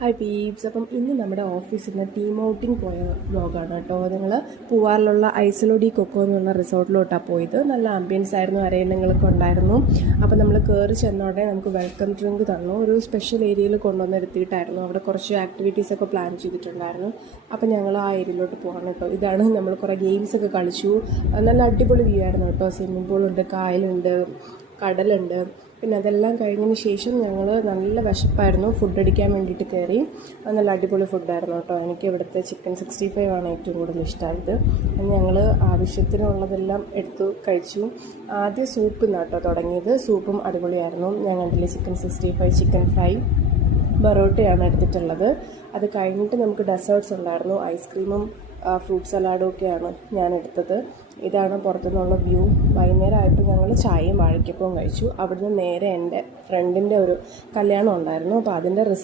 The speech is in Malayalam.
Hi Pepys. അപ്പം ഇന്ന് നമ്മുടെ ഓഫീസിൽ നിന്ന് ടീം ഔട്ടിങ് പോയ വ്ലോഗാണ് കേട്ടോ. ഞങ്ങൾ പൂവാറിലുള്ള ഐസലോഡി കൊക്കോ എന്നുള്ള റിസോർട്ടിലോട്ടാണ് പോയത്. നല്ല ആംബിയൻസ് ആയിരുന്നു, അരയണങ്ങളൊക്കെ ഉണ്ടായിരുന്നു. അപ്പം നമ്മൾ കയറി ചെന്നോടെ നമുക്ക് വെൽക്കം ഡ്രിങ്ക് തന്നു. ഒരു സ്പെഷ്യൽ ഏരിയയിൽ കൊണ്ടുവന്നെടുത്തിട്ടായിരുന്നു. അവിടെ കുറച്ച് ആക്ടിവിറ്റീസൊക്കെ പ്ലാൻ ചെയ്തിട്ടുണ്ടായിരുന്നു. അപ്പം ഞങ്ങൾ ആ ഏരിയയിലോട്ട് പോകാൻ കേട്ടോ. ഇതാണ് നമ്മൾ കുറേ ഗെയിംസൊക്കെ കളിച്ചു. നല്ല അടിപൊളി വ്യൂ ആയിരുന്നു കേട്ടോ. സ്വിമ്മിംഗ് പൂളുണ്ട്, കായലുണ്ട്, കടലുണ്ട്. പിന്നെ അതെല്ലാം കഴിഞ്ഞതിന് ശേഷം ഞങ്ങൾ നല്ല വിശപ്പായിരുന്നു, ഫുഡ് അടിക്കാൻ വേണ്ടിയിട്ട് കയറി. നല്ല അടിപൊളി ഫുഡായിരുന്നു കേട്ടോ. എനിക്ക് ഇവിടുത്തെ ചിക്കൻ 65 ആണ് ഏറ്റവും കൂടുതൽ ഇഷ്ടമായത്. ഞങ്ങൾ ആവശ്യത്തിനുള്ളതെല്ലാം എടുത്തു കഴിച്ചു. ആദ്യം സൂപ്പിൽ നിന്നാണ് കേട്ടോ തുടങ്ങിയത്. സൂപ്പും അടിപൊളിയായിരുന്നു. ഞാൻ കണ്ടില്ലേ, ചിക്കൻ 65, ചിക്കൻ ഫ്രൈ, ബറോട്ടയാണ് എടുത്തിട്ടുള്ളത്. അത് കഴിഞ്ഞിട്ട് നമുക്ക് ഡെസേർട്ട്സ് ഉണ്ടായിരുന്നു. ഐസ്ക്രീമും ഫ്രൂട്ട് സലാഡും ഒക്കെയാണ് ഞാൻ എടുത്തത്. ഇതാണ് പുറത്തുനിന്നുള്ള വ്യൂ. വൈകുന്നേരം ആയപ്പോൾ ഞങ്ങൾ ചായയും വാഴയ്ക്കപ്പവും കഴിച്ചു. അവിടുന്ന് നേരെ എൻ്റെ ഫ്രണ്ടിൻ്റെ ഒരു കല്യാണം ഉണ്ടായിരുന്നു. അപ്പോൾ അതിൻ്റെ